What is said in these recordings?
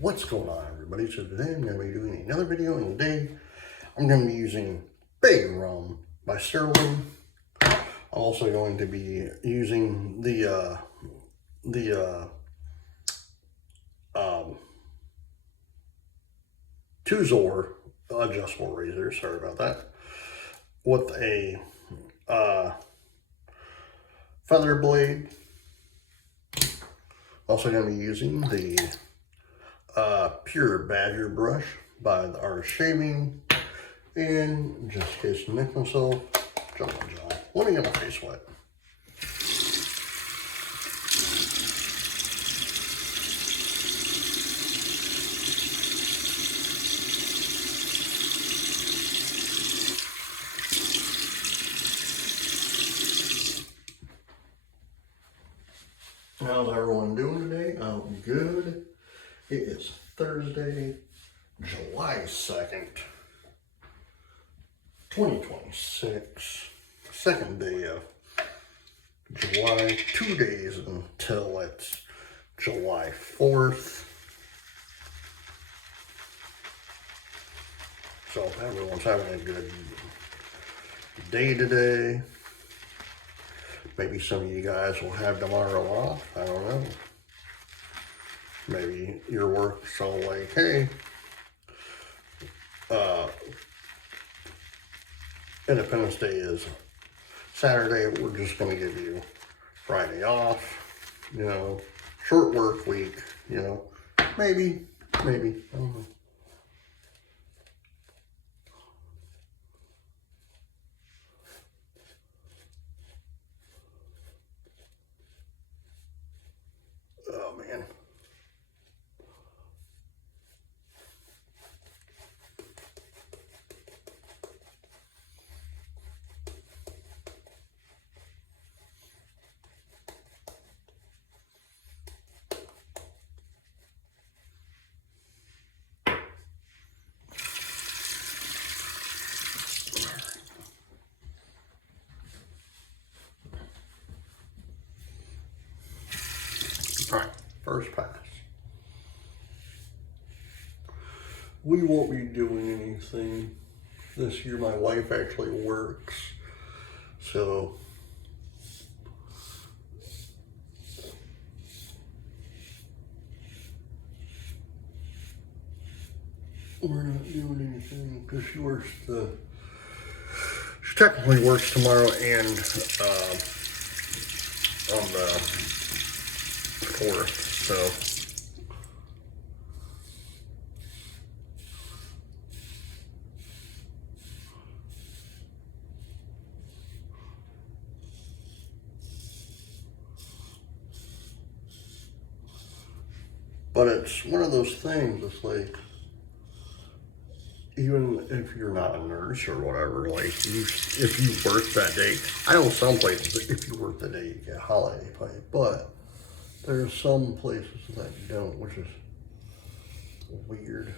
What's going on, everybody? So today I'm going to be doing another video, and today I'm going to be using Big Rum by Stirling. I'm also going to be using the Tuzor adjustable razor, sorry about that, with a feather blade. Also going to be using the Pure Badger brush by the Art of Shaving. And just in case I nick myself, jump on John. Let me get my face wet. How's everyone doing today? I hope good. It is Thursday, July 2nd, 2026. Second day of July. 2 days until it's July 4th. So everyone's having a good day today. Maybe some of you guys will have tomorrow off. I don't know. Maybe your work's all like, hey, Independence Day is Saturday. We're just going to give you Friday off. You know, short work week. You know, maybe. I don't know. Oh, man. All right, first pass. We won't be doing anything this year. My wife actually works, so we're not doing anything because she technically works tomorrow and on the 4th, so. But it's one of those things, it's like, even if you're not a nurse or whatever, like, if you work that day, I know some places, if you work the day, you get holiday pay, but there's some places that don't, which is weird.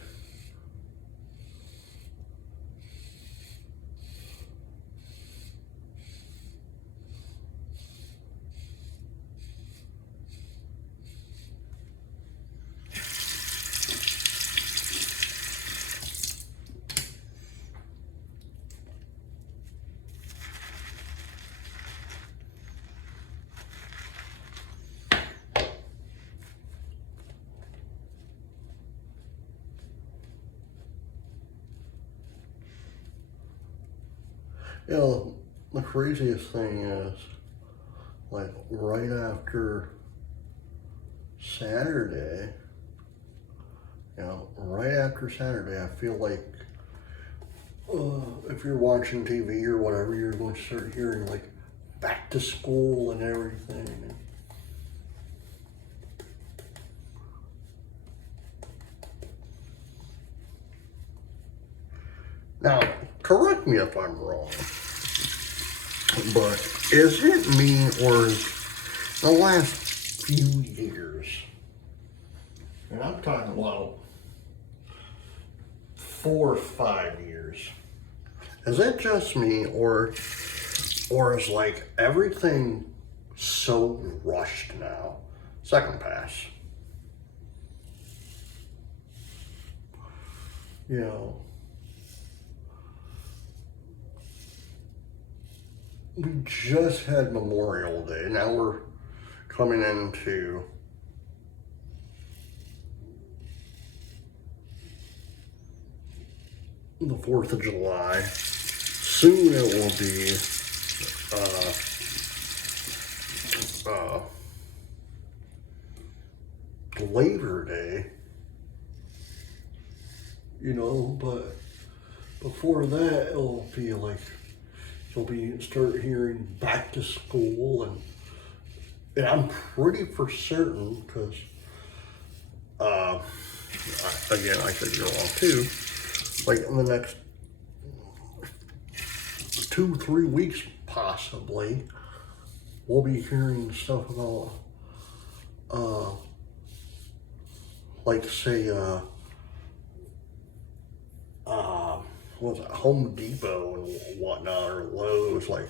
You know, the craziest thing is, like, right after Saturday, I feel like, if you're watching TV or whatever, you're going to start hearing, like, back to school and everything. Now, correct me if I'm wrong, but is it me, or is the last few years, and I'm talking about 4 or 5 years, is it just me, or is like everything so rushed now? Second pass. you know, we just had Memorial Day. Now we're coming into the 4th of July. Soon it will be Labor Day, you know, but before that it'll be like you'll be start hearing back to school, and I'm pretty for certain because again I could be wrong too, like in the next 2-3 weeks possibly we'll be hearing stuff about like say what was it, Home Depot and whatnot, or Lowe's, like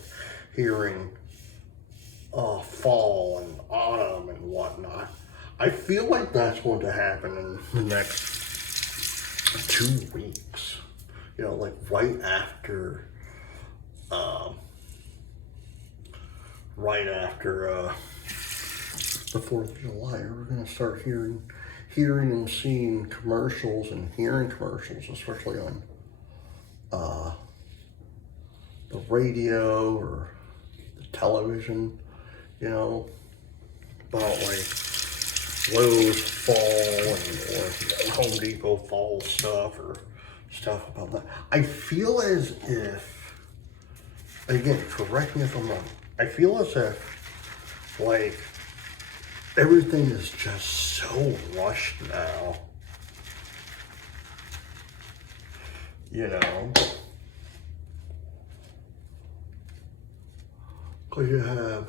hearing fall and autumn and whatnot. I feel like that's going to happen in the next 2 weeks, you know, like right after the 4th of July. We're going to start hearing and seeing commercials and hearing commercials, especially on the radio or the television, you know, about like Lowe's fall or Home Depot fall stuff or stuff about that. I feel as if, again, correct me if I'm wrong, I feel as if like everything is just so rushed now, you know, because you have,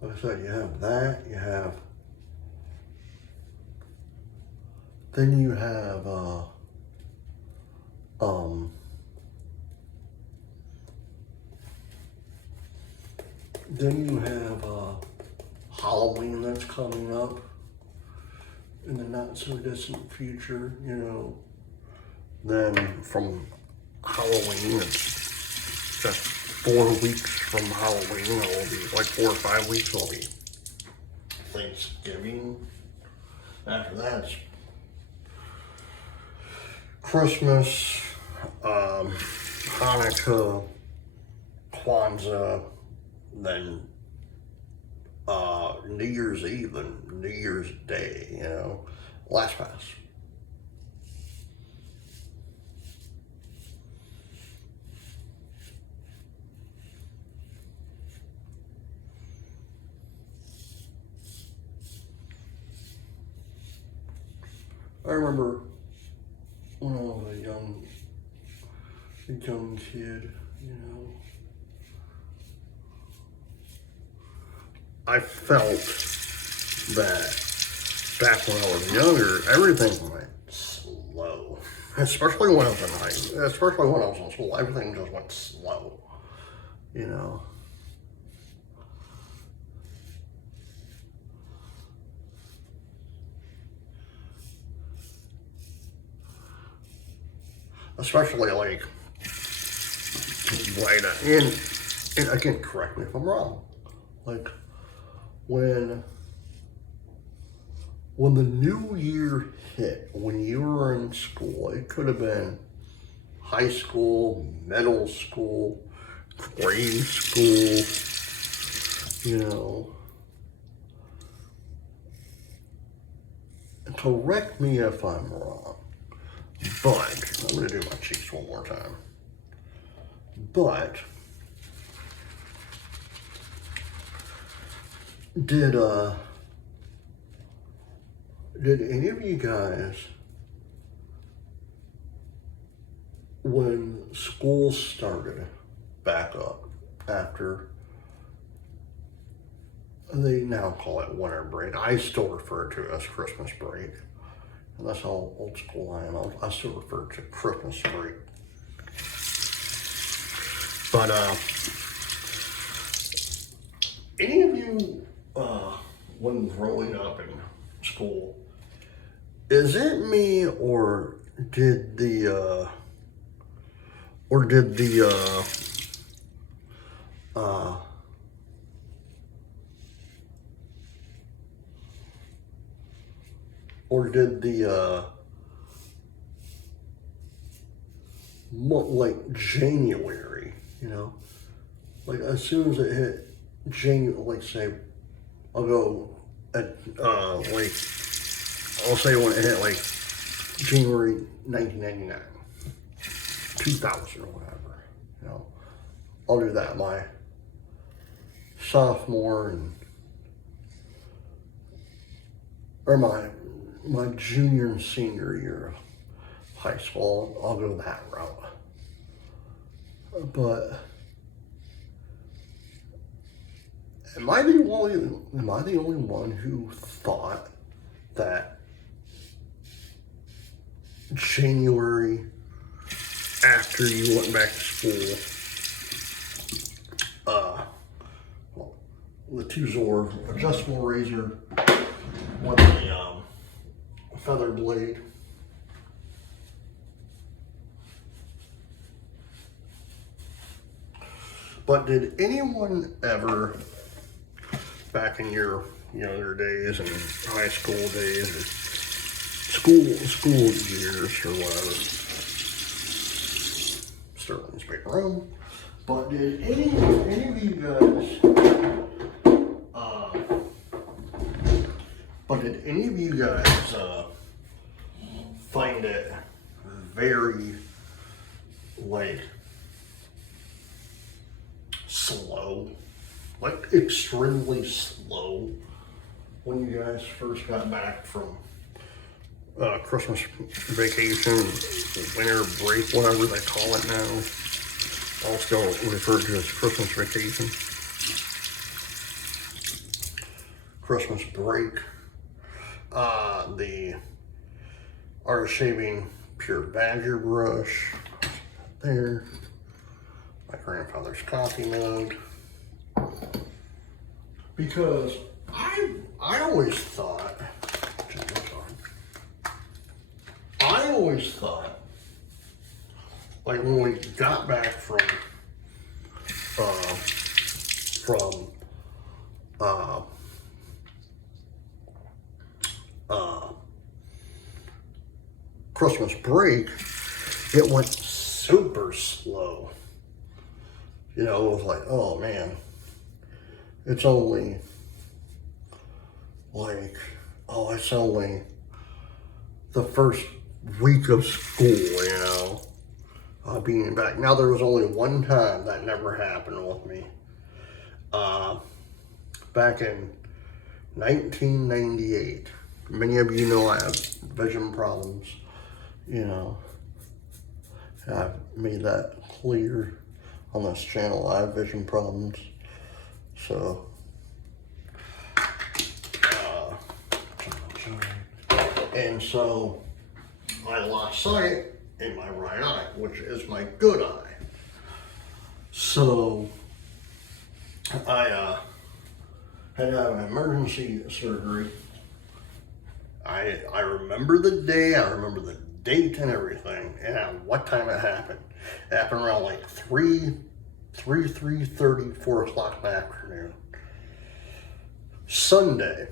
like I said, you have that, then you have Halloween that's coming up in the not so distant future, you know. Then from Halloween, it's just 4 weeks from Halloween. It will be like 4 or 5 weeks. It'll be Thanksgiving. After that, it's Christmas, Hanukkah, Kwanzaa, then New Year's Eve and New Year's Day, you know, Last Pass. I remember when I was a young kid, you know, I felt that back when I was younger, everything went slow. Especially when I was in especially when I was in school, everything just went slow, you know. Especially like, right, and again, correct me if I'm wrong, like when the new year hit, when you were in school, it could have been high school, middle school, grade school, you know. Correct me if I'm wrong, but I'm gonna do my cheeks one more time. But did any of you guys, when school started back up after, they now call it winter break, I still refer to it as Christmas break, and that's how old school I am. I still refer to Christmas break. But any of you, when growing up in school, is it me, or did the, or did the, like January, you know, like as soon as it hit January, like say, I'll go at, like, I'll say when it hit like January 1999, 2000 or whatever, you know, I'll do that my sophomore or my junior and senior year of high school. I'll go that route. But am I the only one who thought that January after you went back to school, the two Zor adjustable razor, one the feather blade, but did anyone ever back in your younger days and high school days or school years or whatever, Stirling's big room, but did any of you guys find it very like slow, like extremely slow when you guys first got back from Christmas vacation, winter break, whatever they call it now, also referred to as Christmas vacation, Christmas break, the Art Shaving Pure Badger brush there, my grandfather's coffee mug, because I always thought like when we got back from Christmas break, it went super slow. You know, it was like, oh man, it's only the first week of school, you know, being back. Now, there was only one time that never happened with me. Back in 1998, many of you know I have vision problems, you know. I've made that clear on this channel. I have vision problems, so and so I lost sight in my right eye, which is my good eye. So I had to have an emergency surgery. I remember the day, I remember the date and everything, and what time it happened. It happened around like 3:30, 4 o'clock in the afternoon. Sunday,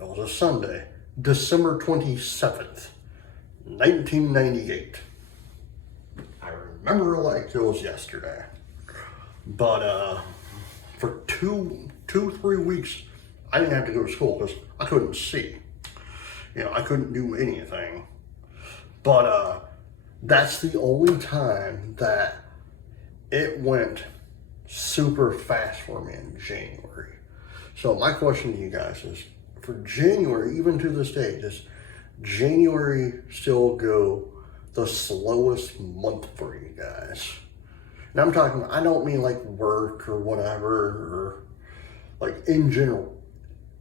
it was a Sunday, December 27th, 1998. I remember it like it was yesterday. But for two, 3 weeks, I didn't have to go to school because I couldn't see. You know, I couldn't do anything. But that's the only time that it went super fast for me in January. So my question to you guys is, for January, even to this day, does January still go the slowest month for you guys? And I'm talking, I don't mean like work or whatever, or like in general.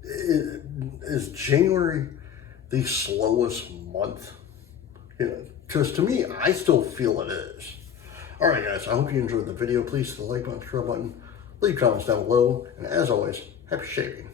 Is January the slowest month? You know, because to me, I still feel it is. All right, guys, I hope you enjoyed the video. Please hit the like button, subscribe button, leave comments down below, and as always, happy shaving.